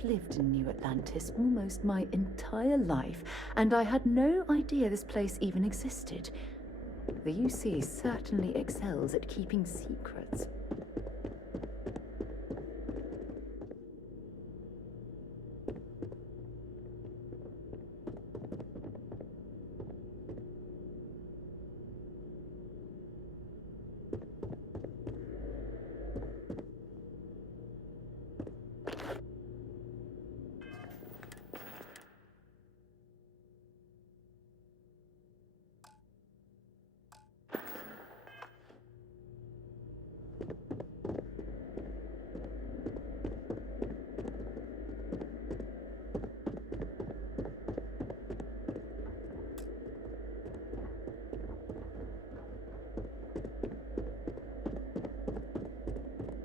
I've lived in New Atlantis almost my entire life, and I had no idea this place even existed. The UC certainly excels at keeping secrets.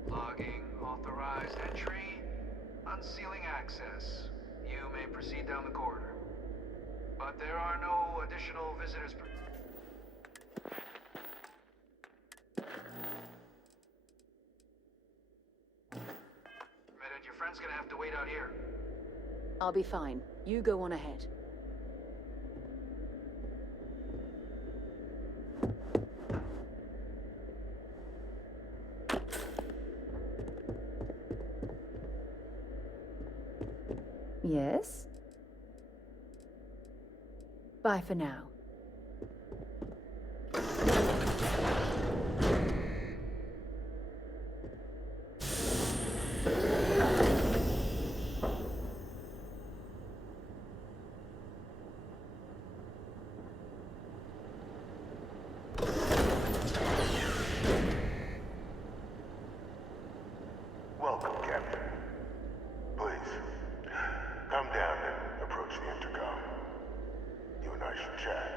Logging authorized entry. Unsealing access. You may proceed down the corridor. But there are no additional visitors. Permitted. Your friend's gonna have to wait out here. I'll be fine. You go on ahead. Yes? Bye for now. Welcome, Captain. Please, come down and approach the intercom. You and I should chat.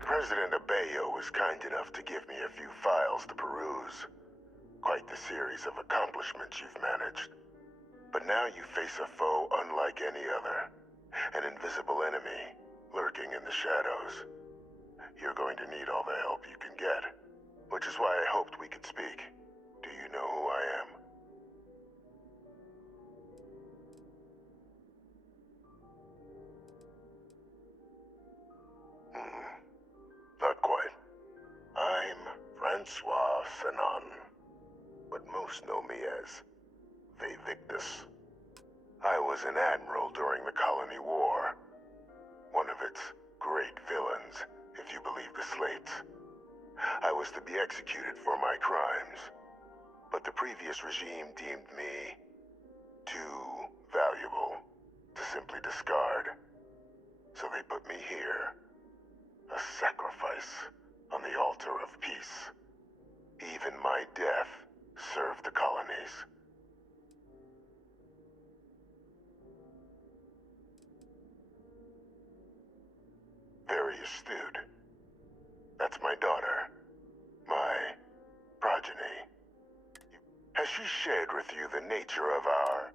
President Abeyo was kind enough to give me a few files to peruse. Quite the series of accomplishments you've managed. But now you face a foe unlike any other. An invisible enemy, lurking in the shadows. You're going to need all the help you can get. Which is why I hoped we could speak. Do you know who I am? Not quite. I'm Francois Sanon, but most know me as Victus. I was an admiral during the Colony War. One of its great villains, if you believe the slates. I was to be executed for my crimes, but the previous regime deemed me too valuable to simply discard. So they put me here, a sacrifice on the altar of peace. Even my death served the colonies. Very astute. That's my daughter. My progeny. Has she shared with you the nature of our...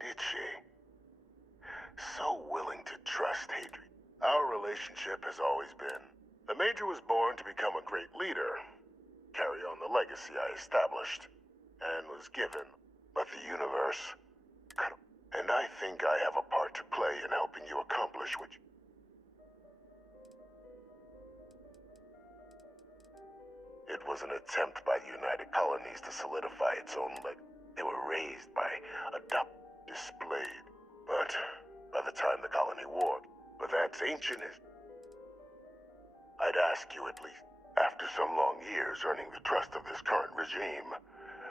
Did she? So willing to trust Hadrian. Our relationship has always been. The Major was born to become a great leader, carry on the legacy I established, and was given. But the universe... And I think I have a part to play in helping you accomplish what you... It was an attempt by the United Colonies to solidify its own leg. They were raised by displayed. But by the time the colony warped, but that's ancient as... I'd ask you at least, after some long years earning the trust of this current regime,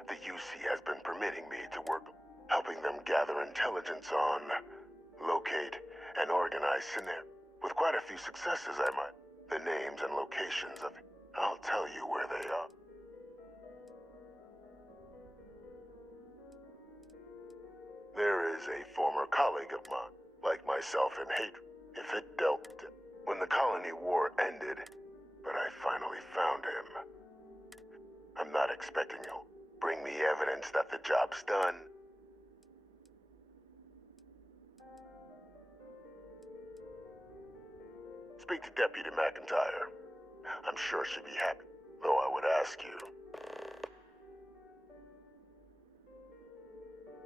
the UC has been permitting me to work, helping them gather intelligence on, locate, and organize scenarios. With quite a few successes, I might. The names and locations of it, I'll tell you where they are. There is a former colleague of mine, like myself in hatred, if it dealt when the colony war ended, but I finally found him. I'm not expecting he'll bring me evidence that the job's done. Speak to Deputy McIntyre. I'm sure she'd be happy, though I would ask you.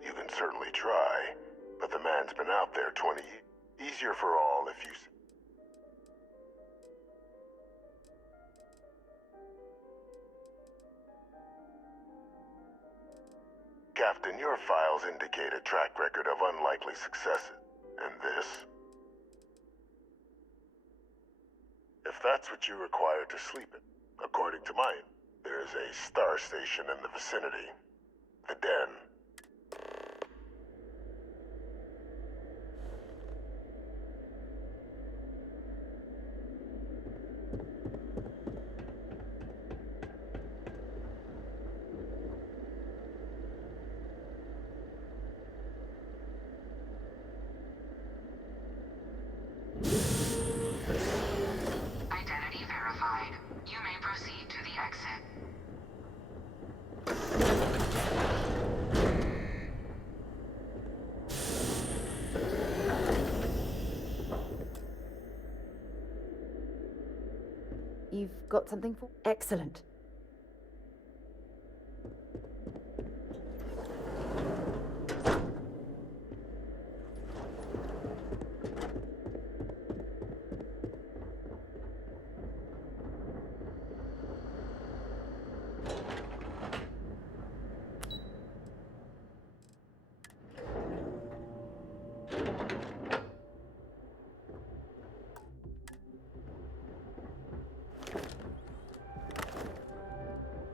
You can certainly try, but the man's been out there 20 years. Easier for all if you... Captain, your files indicate a track record of unlikely successes. And this? If that's what you require to sleep in, according to mine, there is a star station in the vicinity. The Den. Identity verified. You may proceed to the exit. You've got something for... Excellent.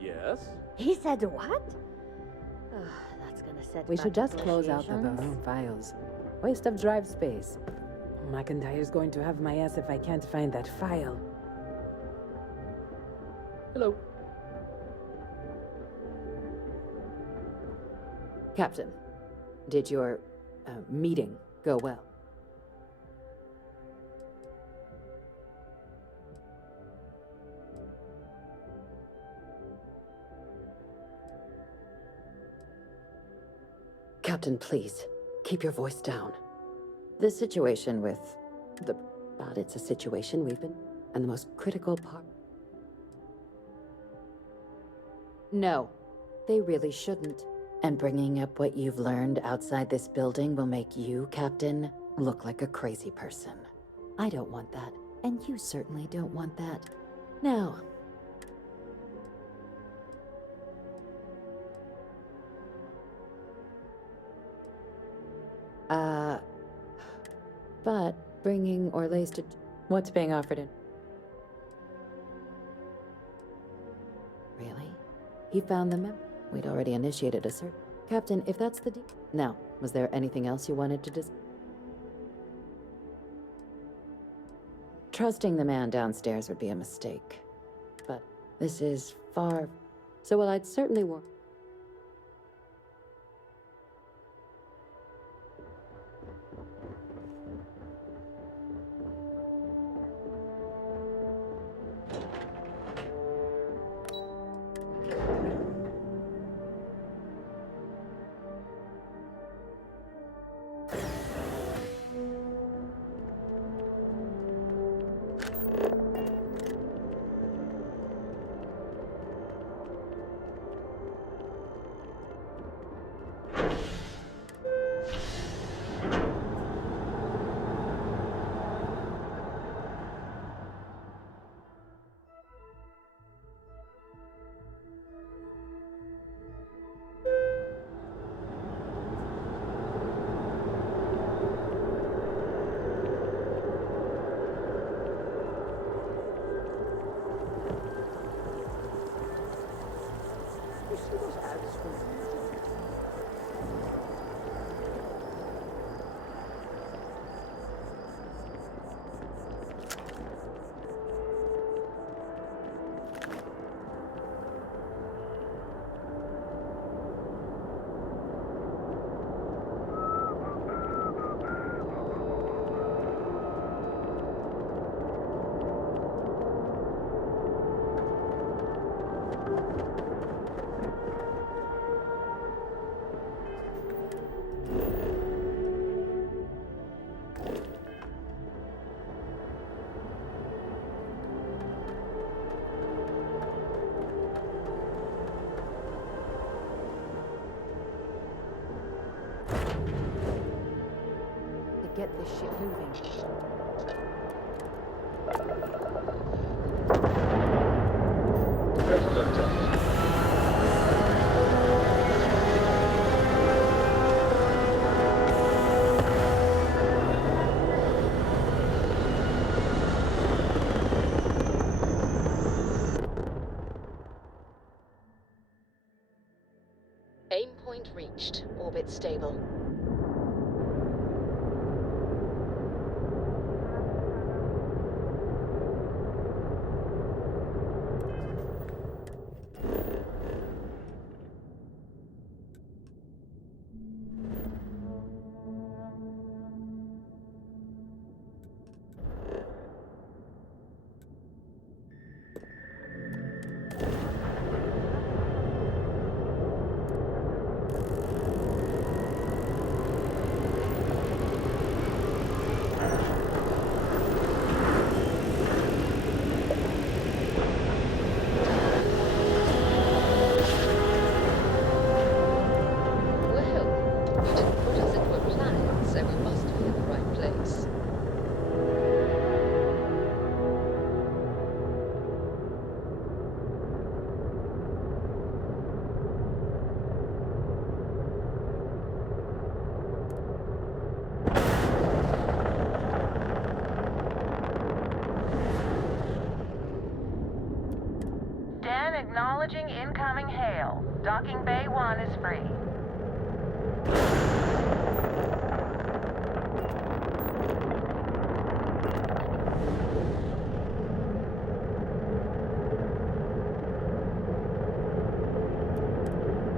Yes? He said what? That's gonna set We back should just close out the negotiations. Baron files. Waste of drive space. McIntyre's going to have my ass if I can't find that file. Hello. Captain, did your meeting go well? Captain, please, keep your voice down. The situation with the... But it's a situation we've been... And the most critical part... No, they really shouldn't. And bringing up what you've learned outside this building will make you, Captain, look like a crazy person. I don't want that, and you certainly don't want that. Now... But bringing Orlace to... What's being offered in... Really? He found the mem... We'd already initiated a search. Captain, if that's the deal... Now, was there anything else you wanted to Trusting the man downstairs would be a mistake. But this is far... So, well, I'd certainly warn... Get this shit moving. Aim point reached. Orbit stable. Acknowledging incoming hail. Docking Bay 1 is free.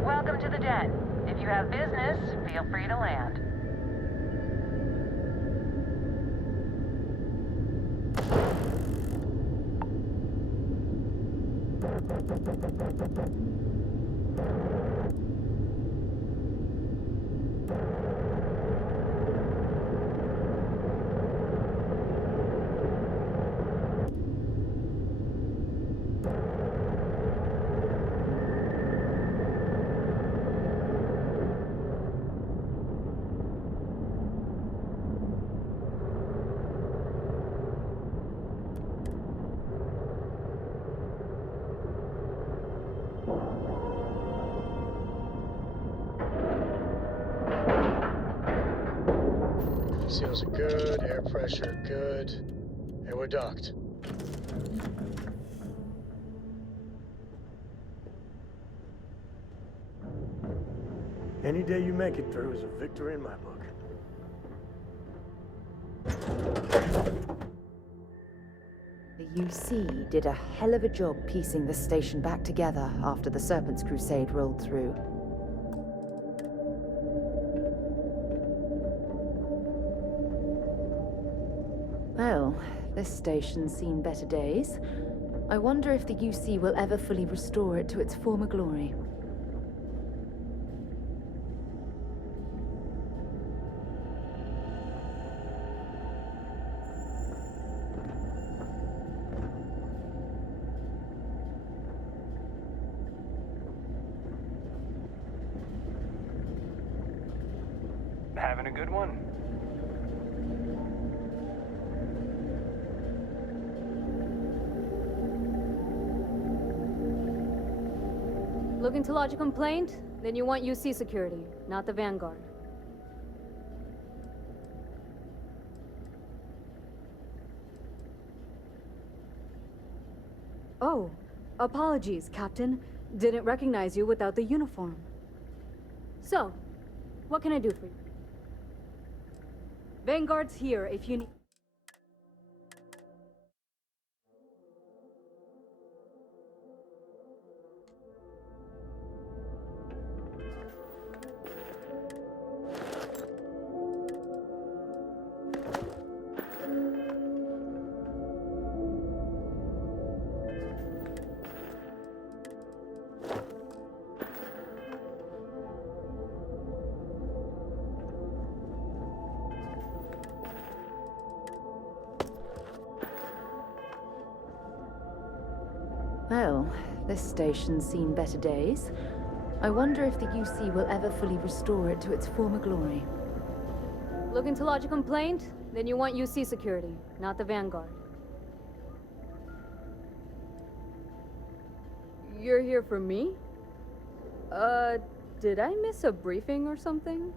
Welcome to the den. If you have business, feel free to land. Seals are good, air pressure good, and we're docked. Any day you make it through is a victory in my book. The UC did a hell of a job piecing the station back together after the Serpent's Crusade rolled through. Well, this station's seen better days. I wonder if the UC will ever fully restore it to its former glory. Having a good one? Looking to lodge a complaint? Then you want UC security, not the Vanguard. Oh, apologies, Captain. Didn't recognize you without the uniform. So, what can I do for you? Vanguard's here if you need... Well, this station's seen better days. I wonder if the UC will ever fully restore it to its former glory. Looking to lodge a complaint? Then you want UC security, not the Vanguard. You're here for me? Did I miss a briefing or something?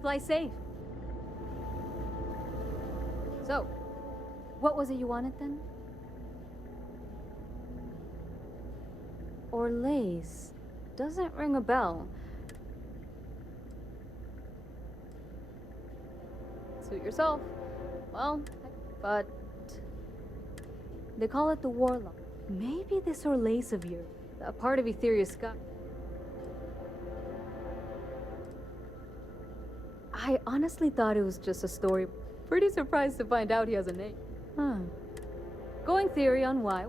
Fly safe. So, what was it you wanted then? Orlaise. Doesn't ring a bell. Suit yourself. Well, but they call it the Warlock. Maybe this Orlaise of yours, a part of Etheria's sky. I honestly thought it was just a story. Pretty surprised to find out he has a name. Huh. Going theory on why.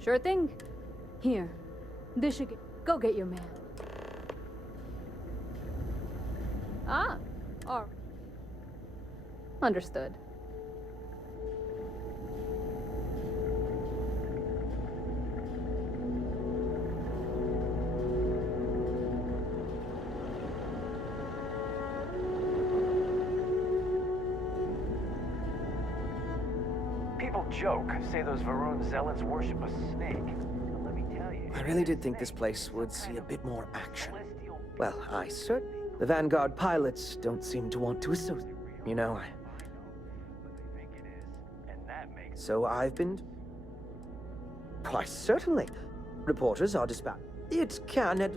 Sure thing. Here. This should go get your man. Ah. Alright. Understood. People joke, say those Varun zealots worship a snake. But let me tell you, I really did think this place would see a bit more action. Well, I certainly... The Vanguard pilots don't seem to want to associate, you know. So I've been... Why, certainly. Reporters are dispatched. It can...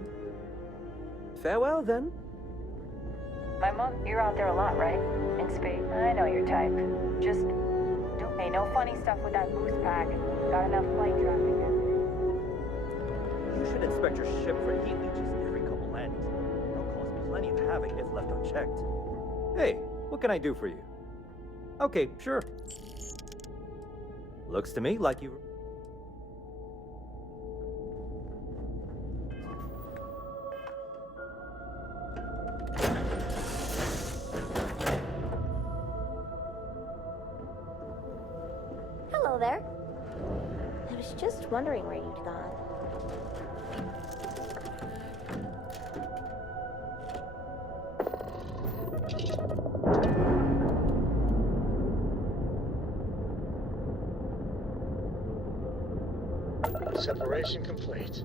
Farewell, then. My mom, you're out there a lot, right? In space. I know your type. Just... Hey, no funny stuff with that boost pack. Got enough flight traffic. You should inspect your ship for heat leeches every couple landings. They'll cause plenty of havoc if left unchecked. Hey, what can I do for you? Okay, sure. Looks to me like you... Hello there. I was just wondering where you'd gone. Separation complete.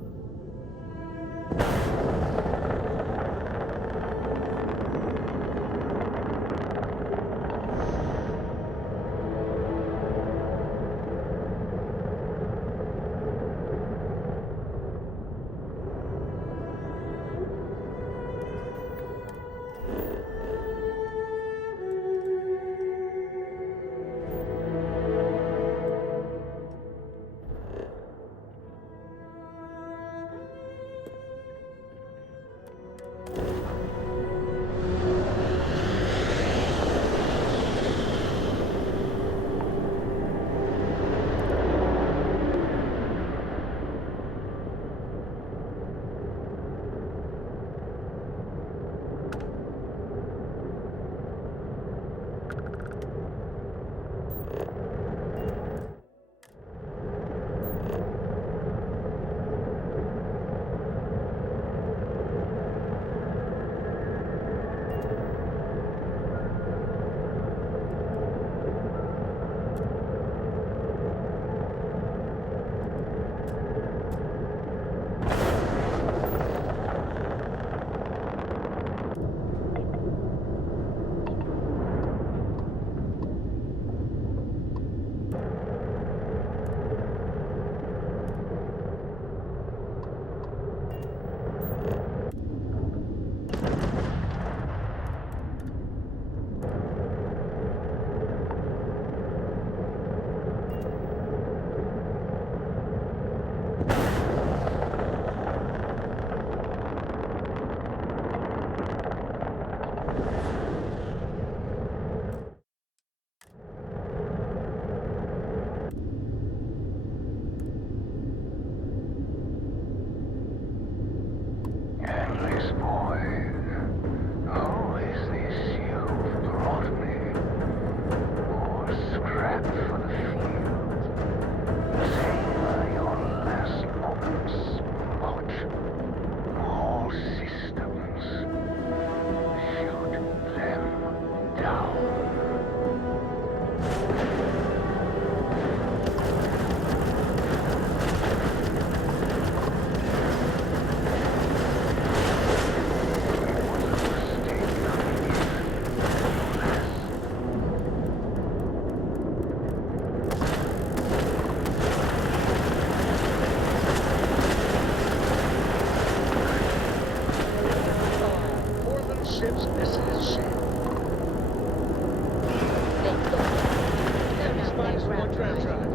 now. Portland ships missing his ship. Minus one ground drive.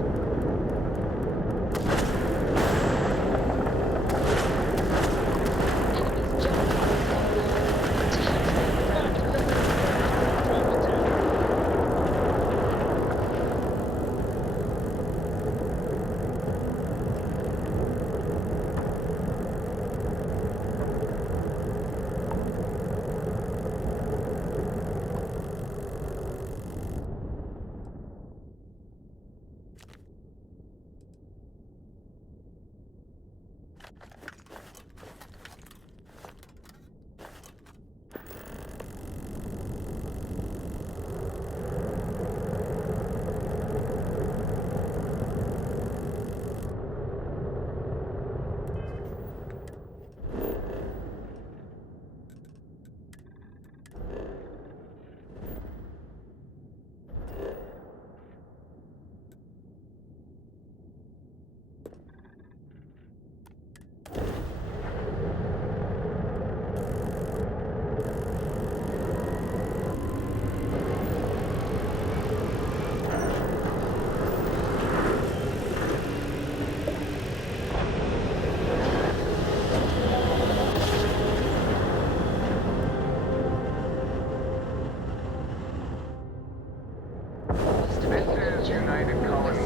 This is United Colony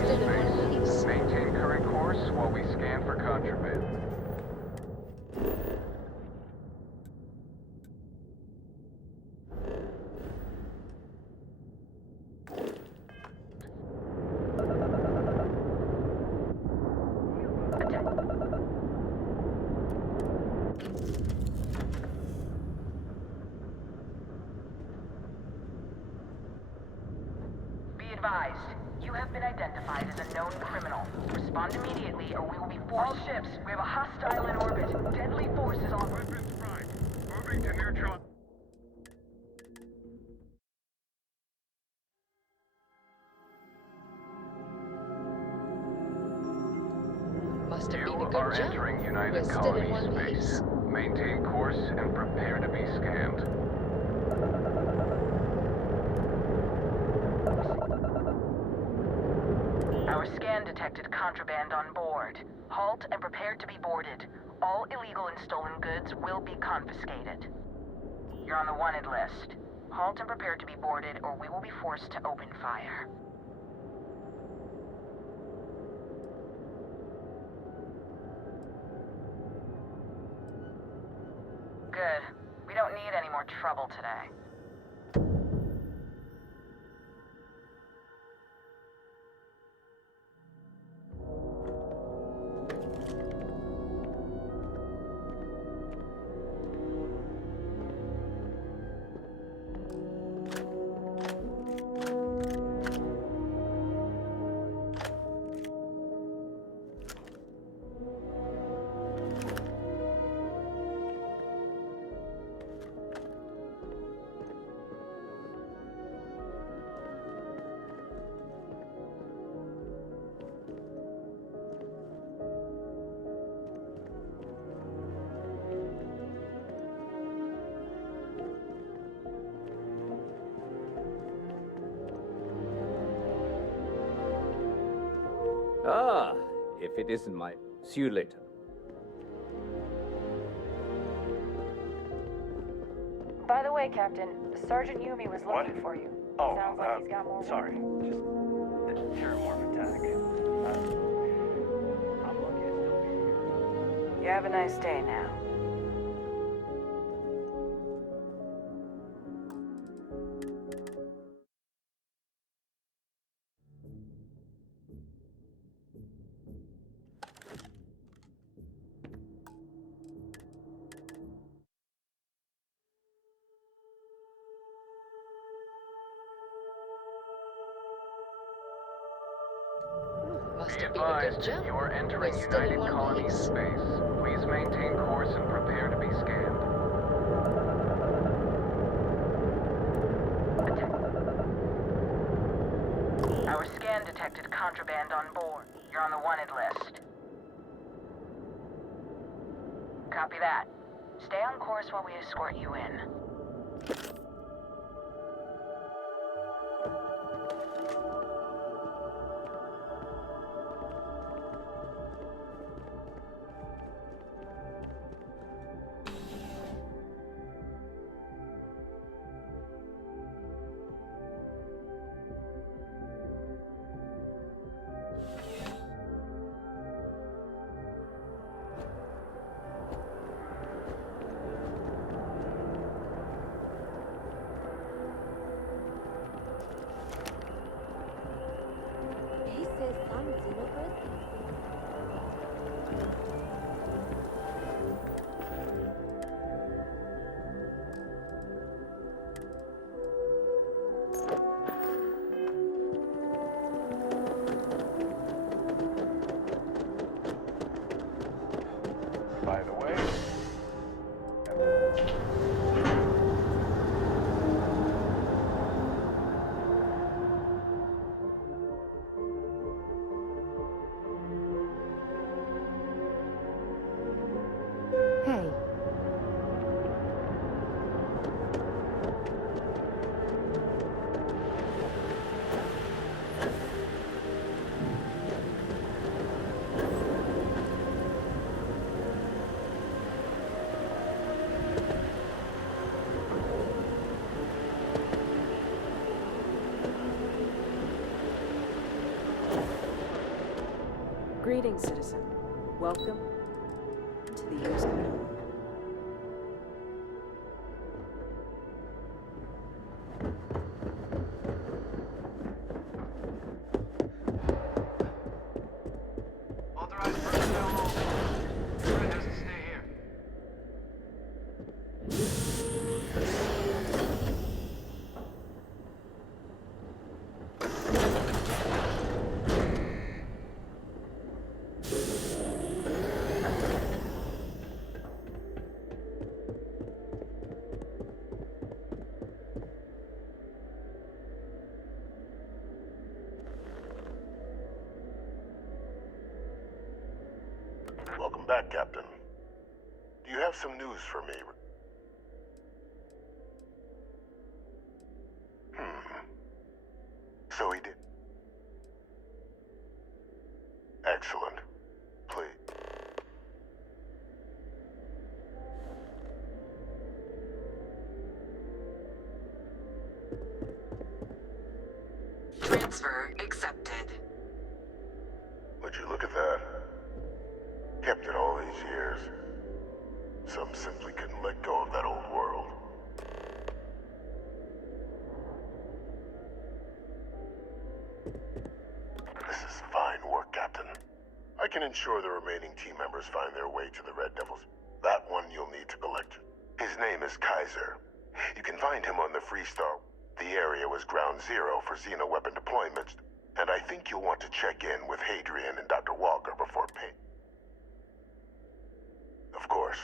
Space. Maintain current course while we scan for contraband. Be advised, you have been identified as a known criminal. Respond immediately or we will be forced. All ships, we have a hostile in orbit. Deadly force is on. Weapons prime. Moving to neutral. Must have been a You good are job. entering United We're still Colony in one Space. piece. Maintain course and prepare to be scanned. Our scan detected contraband on board. Halt and prepare to be boarded. All illegal and stolen goods will be confiscated. You're on the wanted list. Halt and prepare to be boarded or we will be forced to open fire. Good. We don't need any more trouble today. Ah, if it isn't my... See you later. By the way, Captain, Sergeant Yumi was What? looking for you. Oh, Sounds like he's got more. sorry. Just the Terramorph attack. I'm lucky to still be here. You have a nice day now. Must Be have been a good advised, jump. you are entering We're still in United one Colony piece. space. Please maintain course and prepare to be scanned. Our scan detected contraband on board. You're on the wanted list. Copy that. Stay on course while we escort you in. He says some xenographs. By the way, Hey. Greetings, citizen. Welcome to the user. authorized personnel only. Threat doesn't stay here. Welcome back, Captain. Do you have some news for me? So he did. Excellent. Please. Transfer accepted. Would you look at that? Kept it all these years. Some simply couldn't let go of that old world. This is fine work, Captain. I can ensure the remaining team members find their way to the Red Devils. That one you'll need to collect. His name is Kaiser. You can find him on the Freestar. The area was ground zero for Xeno weapon deployments, and I think you'll want to check in with Hadrian and Dr. Walker before pay. Of course.